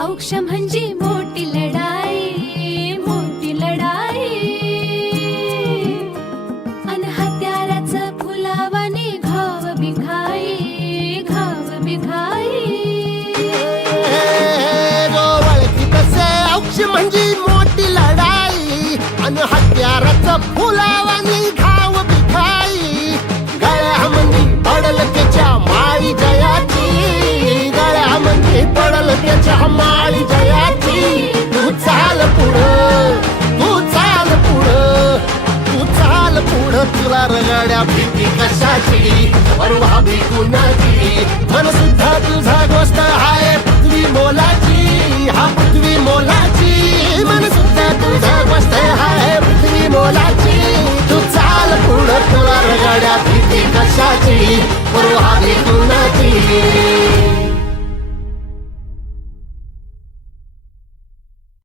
औक्ष म्हणजे मोठी लढाई मोठी लढाई अन हत्याराच फुलावाने घाव बिघाई घाव बिघाई जो वळखी तसे औक्ष म्हणजे त्याच्या हमाळी जयाची तू चाल पुढं तू चाल पुढं तू चाल पुढं. तुला रगाड्या भीती कशाची? परवा भी कुणाची? मन सुद्धा तुझा गोष्ट हाय पृथ्वी मोलाची हा पृथ्वी मोलाची. मन सुद्धा तुझा गोष्ट हाय पृथ्वी मोलाची. तू चाल पुढं तुला रगाड्या भीती कशाची? परवा भी कुणाची?